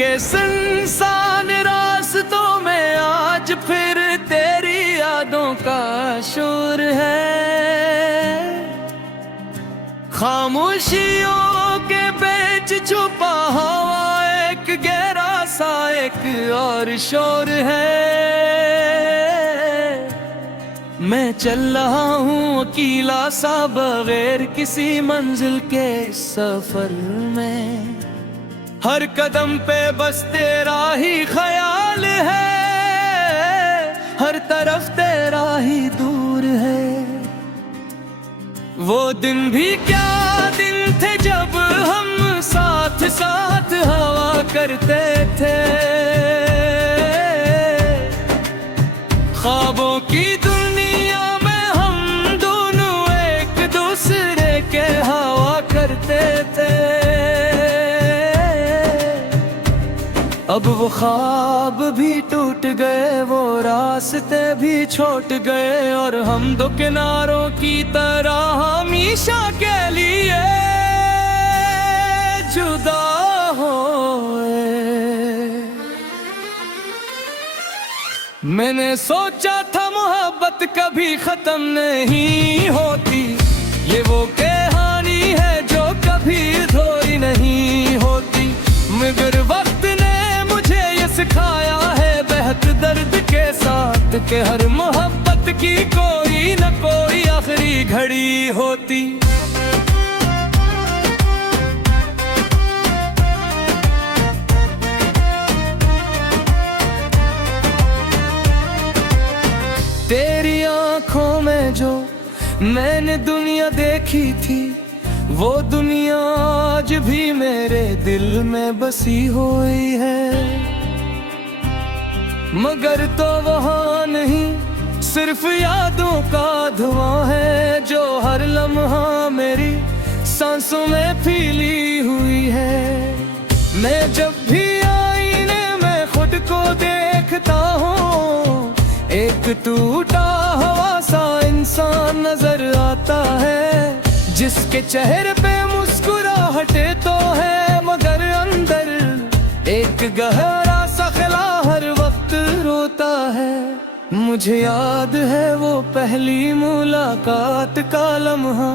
के सुनसान रास्तों में आज फिर तेरी यादों का शोर है। खामोशियों के बीच छुपा हवा एक गहरा सा एक और शोर है। मैं चल रहा हूँ अकेला सा बगैर किसी मंजिल के सफर में। हर कदम पे बस तेरा ही ख्याल है, हर तरफ तेरा ही दूर है। वो दिन भी क्या दिन थे जब हम साथ साथ हवा करते थे। ख्वाबों की दुनिया में हम दोनों एक दूसरे के हवा करते थे। अब वो ख्वाब भी टूट गए, वो रास्ते भी छोट गए, और हम दो किनारों की तरह हमेशा के लिए जुदा होए। मैंने सोचा था मोहब्बत कभी खत्म नहीं होती, ये वो कहानी है जो कभी अधूरी नहीं होती। मगर वक्त ने मुझे ये सिखाया है बेहद दर्द के साथ कि हर मोहब्बत की कोई न कोई आखिरी घड़ी होती। तेरी आंखों में जो मैंने दुनिया देखी थी, वो दुनिया आज भी मेरे दिल में बसी हुई है। मगर तो वहाँ नहीं, सिर्फ यादों का धुआं है जो हर लम्हा मेरी सांसों में फैली हुई है। मैं जब भी आईने में खुद को देखता हूँ, एक टूटा हुआ सा इंसान नजर आता है, जिसके चेहरे पे मुस्कुराहटे तो है, मगर अंदर एक गहरा सा खला हर वक्त रोता है। मुझे याद है वो पहली मुलाकात का लम्हा,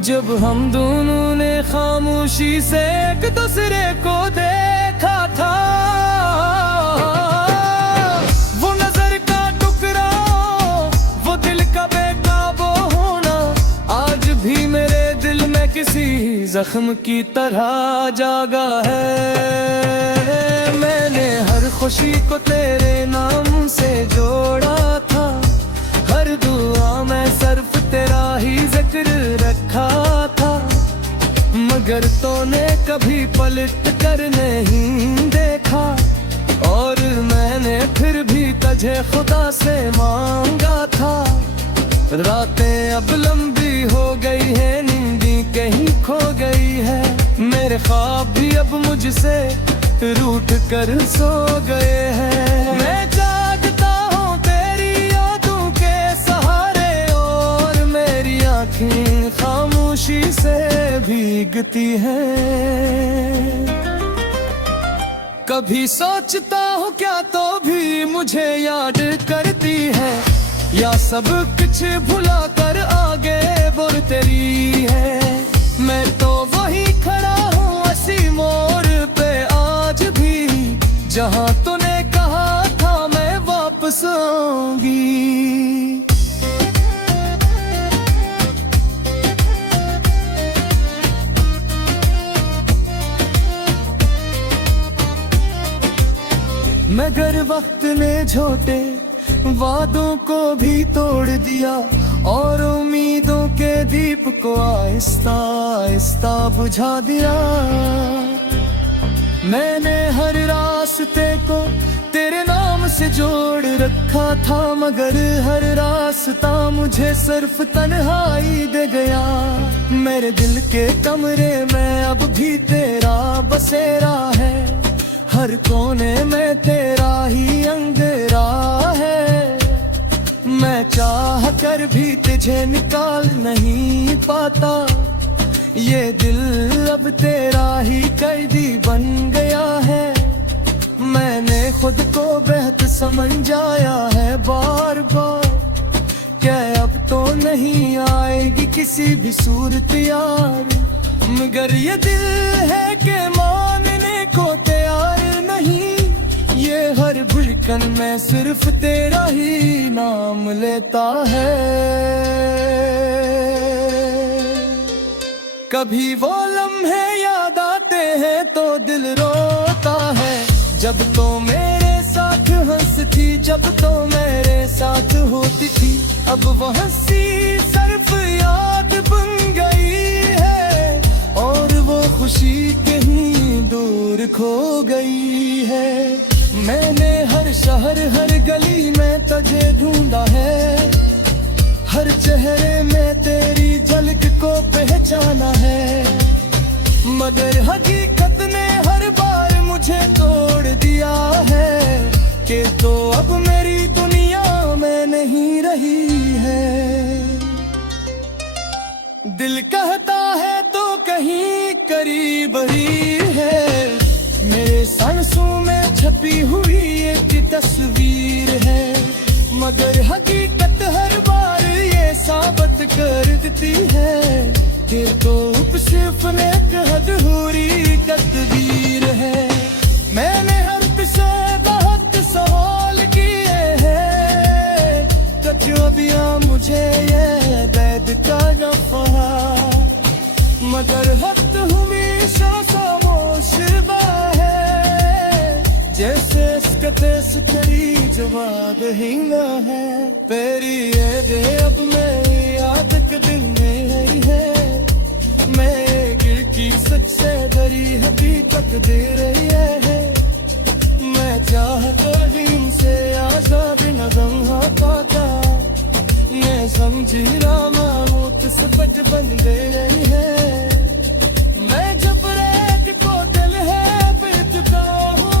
जब हम दोनों ने खामोशी से एक दूसरे को देखा था। वो नजर का टुकड़ा, वो दिल का बेकाबू होना, आज भी मेरे दिल में किसी जख्म की तरह जागा है। मैंने हर खुशी को तेरे नाम से जोड़ा था, हर दुआ में सिर्फ तेरा ही जिक्र रखा था। मगर तूने कभी पलट कर नहीं देखा, और मैंने फिर भी तुझे खुदा से मांगा था। रातें अब लंबी हो गई है, नींदी कहीं खो गई है, मेरे ख्वाब भी अब मुझसे रूठ कर सो गए हैं। मैं जागता हूँ तेरी यादों के सहारे, और मेरी आँखें खामोशी से भीगती हैं। कभी सोचता हूँ क्या तो भी मुझे याद करती है, या सब कुछ भुला कर आगे बढ़ तेरी है। मैं तो वही खड़ा हूँ उसी मोड़ पे आज भी, जहाँ तूने कहा था मैं वापस आऊंगी। मगर वक्त ने झूठे वादों को भी तोड़ दिया, और उम्मीदों के दीप को आहिस्ता आहिस्ता बुझा दिया। मैंने हर रास्ते को तेरे नाम से जोड़ रखा था, मगर हर रास्ता मुझे सिर्फ तन्हाई दे गया। मेरे दिल के कमरे में अब भी तेरा बसेरा है, हर कोने में तेरा ही अंधेरा है। मैं चाह कर भी तुझे निकाल नहीं पाता, ये दिल अब तेरा ही कैदी बन गया है। मैंने खुद को बेहतर समझाया है बार बार, क्या अब तो नहीं आएगी किसी भी सूरत यार। मगर ये दिल है कि मानने को तैयार नहीं, ये हर धड़कन में सिर्फ तेरा ही नाम लेता है। कभी वो लम्हे याद आते हैं तो दिल रोता है, जब तो मेरे साथ हंसती, जब तो मेरे साथ होती थी। अब वो हंसी सिर्फ याद बन गई है, और वो खुशी कहीं दूर खो गई है। मैंने हर शहर हर गली में तुझे ढूंढा है, हर चेहरे में तेरी झलक को पहचाना है। मगर हकीकत ने हर बार मुझे तोड़ दिया है, कि तो अब मेरी दुनिया में नहीं रही है। दिल कहता है तो कहीं करीब ही है, मेरे सांसों में छपी हुई एक तस्वीर है। मगर हकीकत हर बार ये साबित कर देती है, कि तो सिर्फ एक अधूरी तस्वीर है। मैंने हर से बहुत सवाल किए हैं, तजुर्बियां मुझे ये दर्द का नफा, मगर हद हमेशा खामोश है, जैसे सुखरी जवाब ही न है। तेरी ये अब मेरी याद के दिन में है, मैं गिर की सच से डरी हकीकत दे रही है। मैं चाहता दिन से आजाद न गम पाता, मैं समझी रामा मौत से बचपन दे रही है। मैं जब रेत को दिल है बेचता हूँ,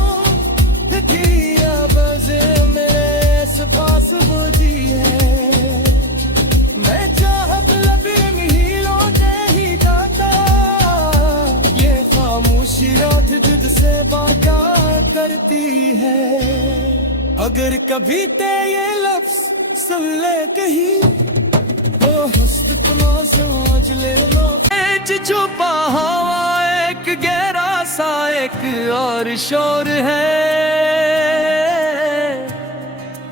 दिया बजे मेरे पास होती है। मैं चाहत लबी ही लौटे ही जाता, ये खामोशी रात तुझ से बात करती है। अगर कभी ते ये लफ्ज सुन ले कहीं, तो हस्तकना समझ ले लो। छुपा हवा एक गहरा सा एक और शोर है,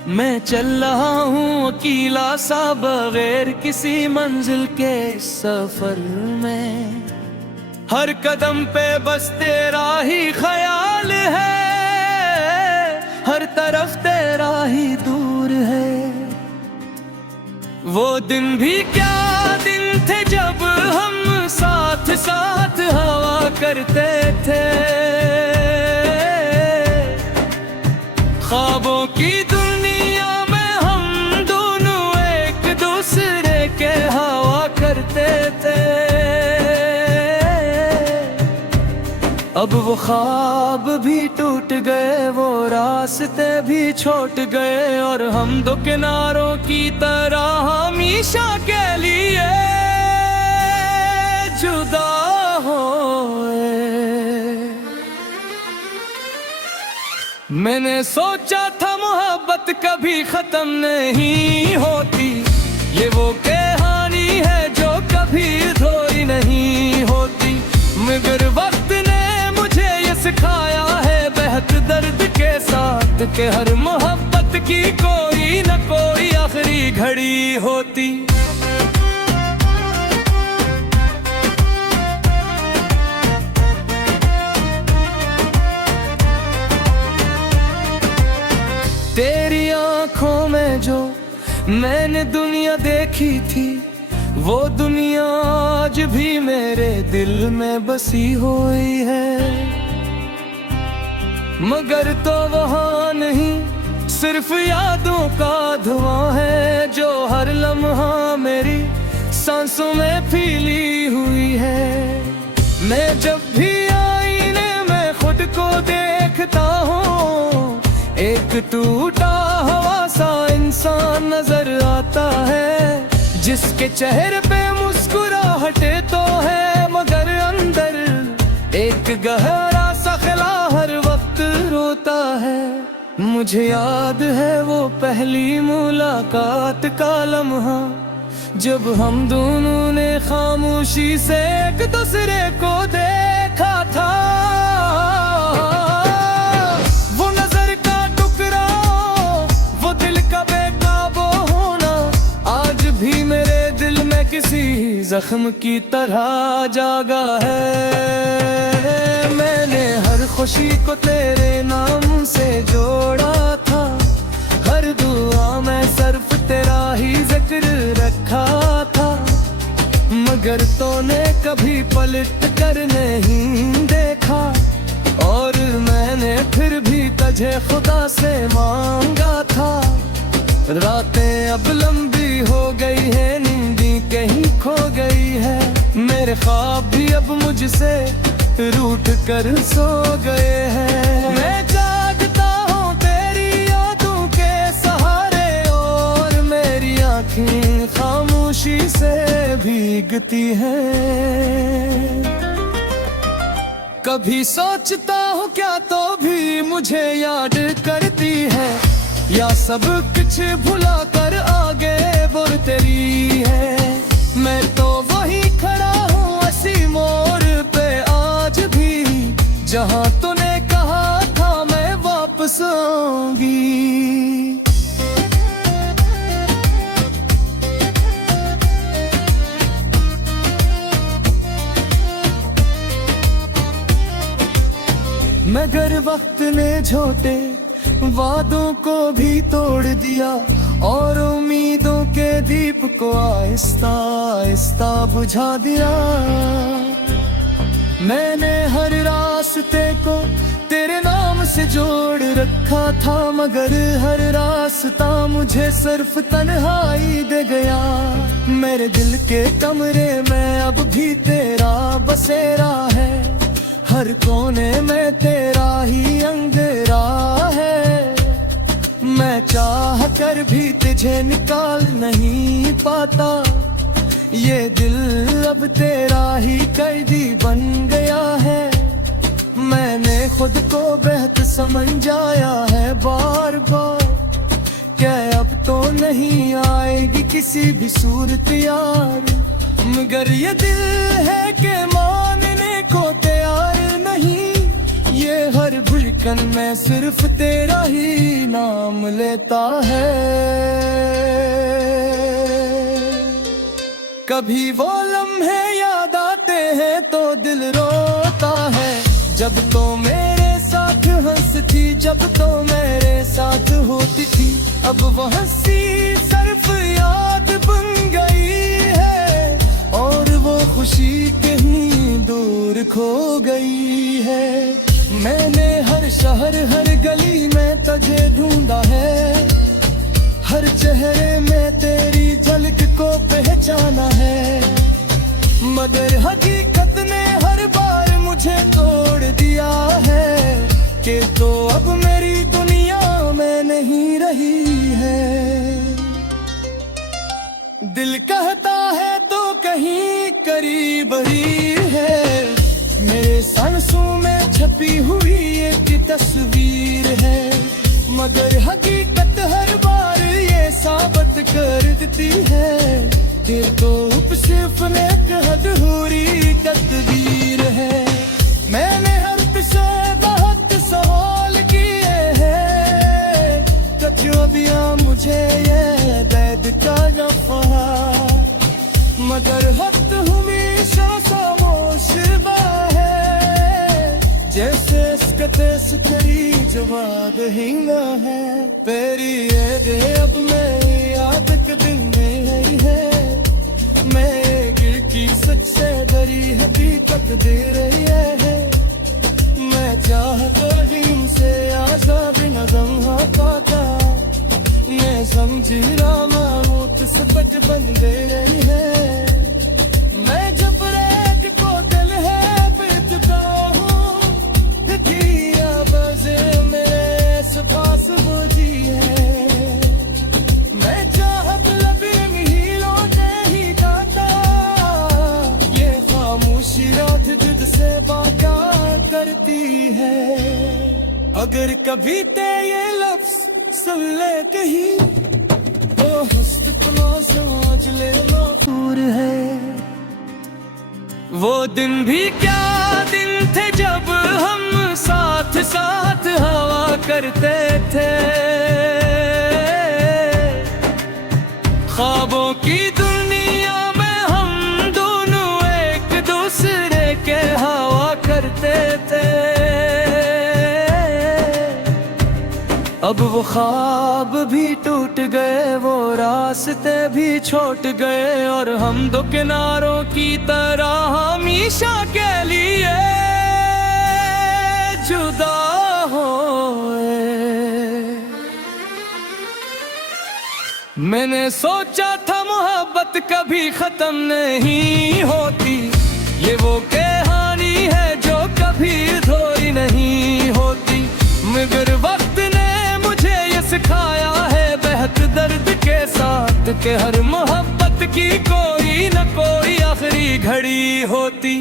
मैं चल रहा हूँ अकेला सा बगैर किसी मंजिल के सफर में। हर कदम पे बस तेरा ही ख्याल है, हर तरफ तेरा ही दूर है। वो दिन भी क्या दिन थे जब हम साथ साथ हवा करते थे, ख्वाबों की दुनिया में हम दोनों एक दूसरे के हवा करते थे। अब वो ख्वाब भी टूट गए, वो रास्ते भी छोट गए, और हम दो किनारों की तरह हमेशा के लिए जुदा होए। मैंने सोचा था मोहब्बत कभी खत्म नहीं होती, ये वो कहानी है जो कभी थोड़ी नहीं होती। मगर वक्त ने मुझे ये सिखाया है बेहद दर्द के साथ, कि हर मोहब्बत की कोई न कोई आखिरी घड़ी होती। तेरी आंखों में जो मैंने दुनिया देखी थी, वो दुनिया आज भी मेरे दिल में बसी हुई है। मगर तो वहाँ नहीं, सिर्फ यादों का धुआं है, जो हर लम्हा मेरी सांसों में फैली हुई है। मैं जब भी आईने में खुद को देखता हूँ, एक टूटा हुआ सा इंसान नजर आता है, जिसके चेहरे पे मुस्कुराहटे तो है, मगर अंदर एक गहरा सा खला हर वक्त रोता होता है। मुझे याद है वो पहली मुलाकात का लम्हा, जब हम दोनों ने खामोशी से एक दूसरे को देखा था। वो नजर का टुकड़ा, वो दिल का बेकाबू होना, आज भी मेरे दिल में किसी जख्म की तरह जागा है। मैंने हर खुशी को तेरे नाम से जोड़ा था, हर दुआ में सिर्फ तेरा ही जिक्र रखा था। मगर तूने कभी पलट कर नहीं देखा, और मैंने फिर भी तुझे खुदा से मांगा था। रातें अब लंबी हो गई है, नींदी कहीं खो गई है, मेरे ख्वाब भी अब मुझसे रूठ कर सो गए हैं। मैं जागता हूँ तेरी यादों के सहारे, और मेरी आँखें खामोशी से भीगती हैं। कभी सोचता हूँ क्या तो भी मुझे याद करती है, या सब कुछ भुला कर आगे बढ़ तेरी है। मैं तो वही खड़ा हूँ उसी मोड़ पे आज भी, जहाँ तूने कहा था मैं वापस आऊंगी। मगर वक्त ने झूठे वादों को भी तोड़ दिया, और उम्मीदों के दीप को आहिस्ता आहिस्ता बुझा दिया। मैंने हर रास्ते को तेरे नाम से जोड़ रखा था, मगर हर रास्ता मुझे सिर्फ तन्हाई दे गया। मेरे दिल के कमरे में अब भी तेरा बसेरा है, हर कोने में तेरा ही अंधेरा है। मैं चाह कर भी तुझे निकाल नहीं पाता, ये दिल अब तेरा ही कैदी बन गया है। मैंने खुद को बेहतर समझाया है बार बार, क्या अब तो नहीं आएगी किसी भी सूरत यार। मगर ये दिल है कि मानने को तैयार नहीं, ये हर धड़कन में सिर्फ तेरा ही नाम लेता है। कभी वो लम्हे याद आते हैं तो दिल रोता है, जब तो मेरे साथ हंसती, जब तो मेरे साथ होती थी। अब वो हंसी सिर्फ याद बन गई है, और वो खुशी कहीं दूर खो गई है। मैंने हर शहर हर गली में तुझे ढूंढा है, हर चेहरे में तेरी झलक को पहचाना है, मगर हकीकत ने हर बार मुझे तोड़ दिया है, कि तो अब मेरी दुनिया में नहीं रही है। दिल कहता है तो कहीं करीब ही है, मेरे सांसों में छपी हुई एक तस्वीर है, मगर हकीकत हर बार ये साबित कर देती है, कि तो सिर्फ एक अधूरी तस्वीर है। मैंने हर से बहुत सवाल किए हैं, कचौबियाँ मुझे ये दर्द का नफा, मगर हद हमेशा खामोश है, जैसे इसकते सुतरी जवाब हिंगा है। तेरी ये अब मैं याद के दिन में है, मैं गिर की सच से डरी हकीकत दे रही है। मैं चाहता दिन से आशा बिना गम पाता, मैं समझी रामा मौत से बचपन दे रही है। मैं जब रेत को दिल है पिटता हूँ, किया बजे मेरे सपास बोझी है। मैं चाहत लबी हीलों ने ही काटा, ये खामोशी रात तुझसे बात करती है। अगर कभी ते ये लफ्ज सुन ले कहीं तो हंसना समझ ले दूर है। वो दिन भी क्या दिन थे जब हम साथ साथ हवा करते थे, ख्वाबों की दुनिया में हम दोनों एक दूसरे के हवा करते थे। अब वो ख्वाब भी टूट गए, वो रास्ते भी छोट गए, और हम दो किनारों की तरह हमेशा के लिए जुदा होए। मैंने सोचा था मोहब्बत कभी खत्म नहीं होती, ये वो कहानी है जो कभी अधूरी नहीं होती। मगर वक्त ने मुझे ये सिखाया है बेहद दर्द के साथ कि हर मोहब्बत की कोई न कोई आखिरी घड़ी होती।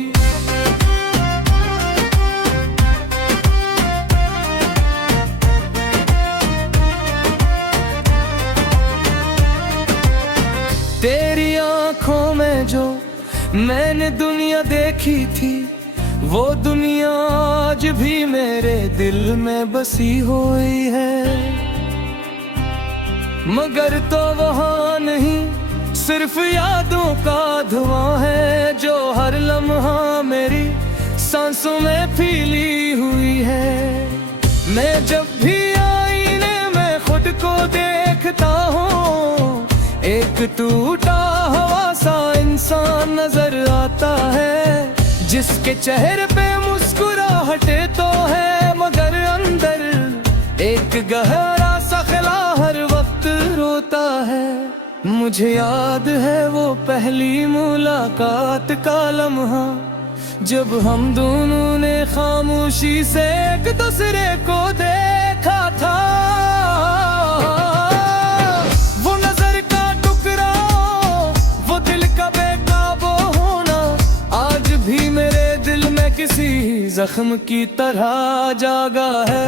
तेरी आंखों में जो मैंने दुनिया देखी थी, वो दुनिया आज भी मेरे दिल में बसी हुई है। मगर तो वहाँ नहीं, सिर्फ यादों का धुआं है जो हर लम्हा मेरी सांसों में फैली हुई है। मैं जब भी आईने में खुद को देखता हूँ, एक टूटा हुआ सा इंसान नजर आता है, जिसके चेहरे पे मुस्कुराहटे तो है, मगर अंदर एक गहरा सा खिला हर वक्त रोता है। मुझे याद है वो पहली मुलाकात का लम्हा, जब हम दोनों ने खामोशी से एक दूसरे को देखा था। वो नजर का टुकड़ा, वो दिल का बेकाबू होना, आज भी मेरे दिल में किसी जख्म की तरह जागा है।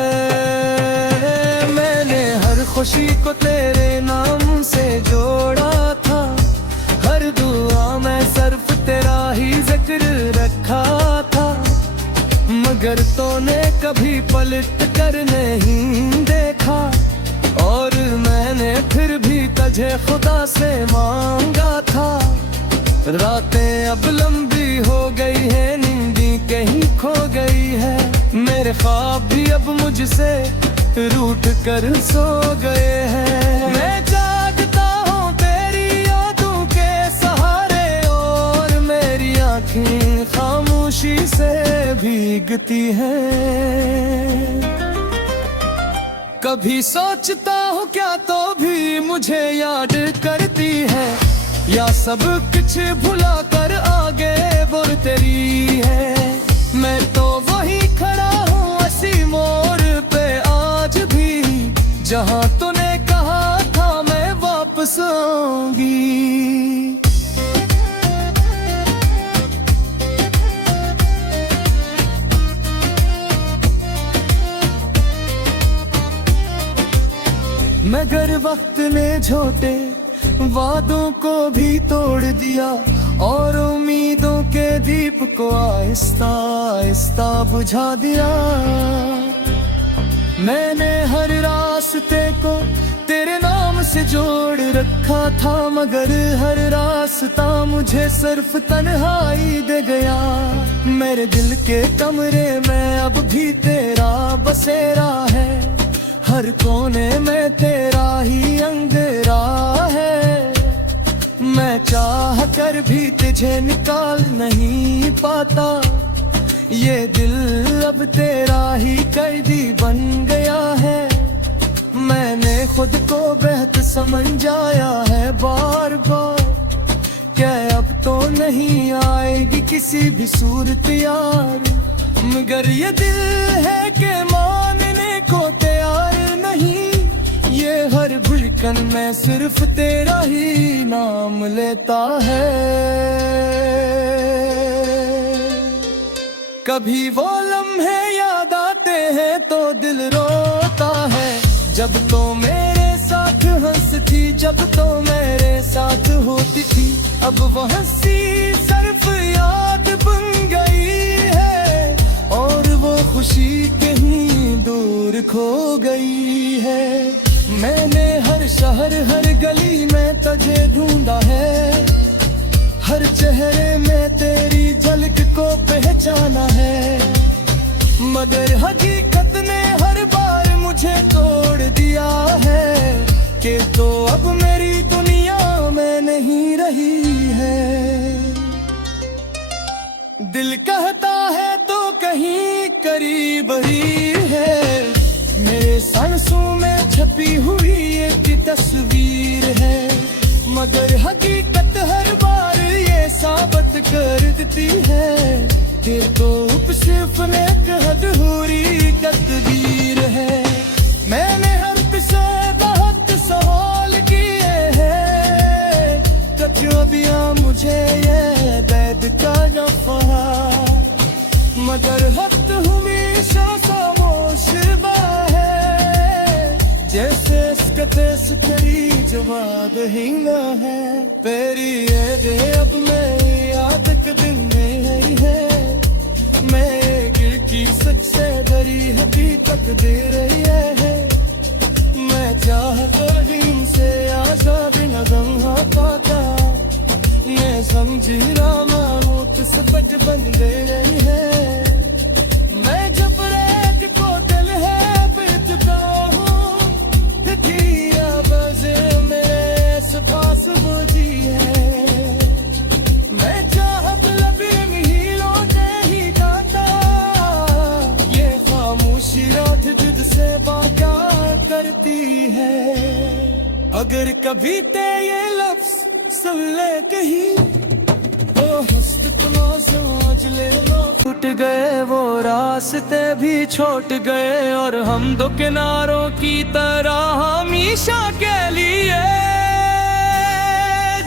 मैंने हर खुशी को तेरे नाम से जोड़ा था, हर दुआ में सिर्फ तेरा ही जिक्र रखा था। मगर तूने कभी पलट कर नहीं देखा, और मैंने फिर भी तुझे खुदा से मांगा था। रातें अब लंबी हो गई है, नींदी कहीं खो गई है, मेरे ख्वाब भी अब मुझसे रूठ कर सो गए हैं। मैं जागता हूँ तेरी यादों के सहारे, और मेरी आँखें खामोशी से भीगती हैं। कभी सोचता हूँ क्या तो भी मुझे याद करती है, या सब कुछ भुला कर आगे बढ़ तेरी है। मैं तो वही खड़ा हूँ उसी मोड़ पे आज भी, जहाँ तूने कहा था मैं वापस आऊंगी। मगर वक्त ने झूठे वादों को भी तोड़ दिया, और उम्मीदों के दीप को आहिस्ता आहिस्ता बुझा दिया। मैंने हर रास्ते को तेरे नाम से जोड़ रखा था, मगर हर रास्ता मुझे सिर्फ तन्हाई दे गया। मेरे दिल के कमरे में अब भी तेरा बसेरा है, हर कोने में तेरा ही अंधेरा है। मैं चाह कर भी तुझे निकाल नहीं पाता, ये दिल अब तेरा ही कैदी बन गया है। मैंने खुद को बेहद समझाया है बार बार, क्या अब तो नहीं आएगी किसी भी सूरत यार। मगर ये दिल है कि मानने को तैयार नहीं, ये हर धड़कन में सिर्फ तेरा ही नाम लेता है। कभी वो लम्हे याद आते हैं तो दिल रोता है। जब तो मेरे साथ हंसती, जब तो मेरे साथ होती थी, अब वो हंसी सिर्फ याद बन गई है, और वो खुशी कहीं दूर खो गई है। मैंने हर शहर हर गली में तुझे ढूंढा है, हर चेहरे में तेरी झलक को पहचाना है, मगर हकीकत ने हर बार मुझे तोड़ दिया है कि तो अब मेरी दुनिया में नहीं रही है। दिल कहता है तो कहीं करीब ही है, मेरे सांसों में छपी हुई एक तस्वीर है, मगर हकीकत हर बार ये साबित कर देती है कि तो सिर्फ एक अधूरी तस्वीर है। मैंने हर से बहुत सवाल किए हैं, तजुर्बियां मुझे ये बैद का नफा, मगर हद हमेशा खामोश है, जैसे सुखरी जवाब ही ना है। तेरी ये अब मैं याद के दिन में है, मैं गिर की सच से भरी हकीकत दे रही है। मैं चाहता दिन से आशा बिना गम पाता, मैं समझी ना मौत से बच बन दे रही है। मैं जब रेत को दिल है बेचता हूँ, पास होती है, मैं चाहत लबे ही लौटे ही गाता, ये खामोशी रात जिद से बात करती है। अगर कभी ते ये लफ्ज सुन ले कहीं, तो हस्तना समझ लेना, टूट गए वो रास्ते भी छोट गए, और हम दो किनारों की तरह हमेशा के लिए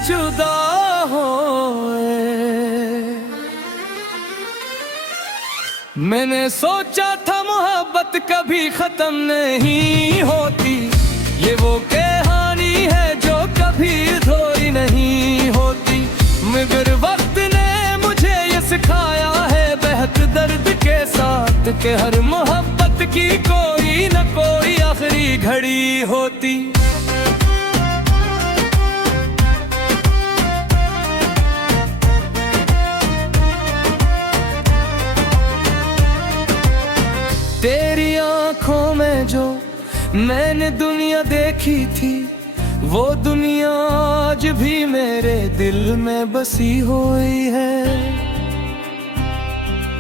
जुदा होए। मैंने सोचा था मोहब्बत कभी खत्म नहीं होती, ये वो कहानी है जो कभी अधूरी नहीं होती, मगर वक्त ने मुझे ये सिखाया है बेहद दर्द के साथ कि हर मोहब्बत की कोई न कोई आखिरी घड़ी होती। तेरी आंखों में जो मैंने दुनिया देखी थी, वो दुनिया आज भी मेरे दिल में बसी हुई है,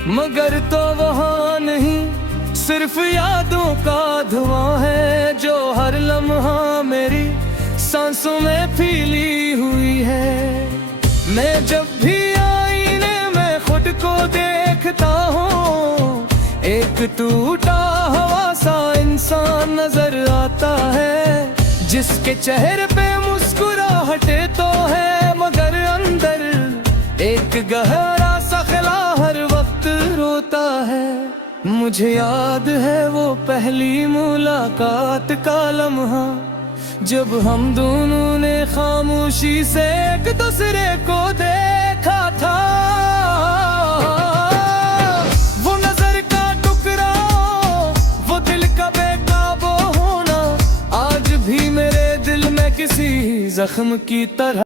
मगर तो वहाँ नहीं सिर्फ यादों का धुआं है, जो हर लम्हा मेरी सांसों में फैली हुई है। मैं जब भी आईने में खुद को देखता हूँ, एक टूटा हुआ सा इंसान नजर आता है, जिसके चेहरे पे मुस्कुराहटे तो है, मगर अंदर एक गहरा सा खला हर वक्त रोता है। मुझे याद है वो पहली मुलाकात का लम्हा, जब हम दोनों ने खामोशी से एक दूसरे को देखा था। किसी जख्म की तरह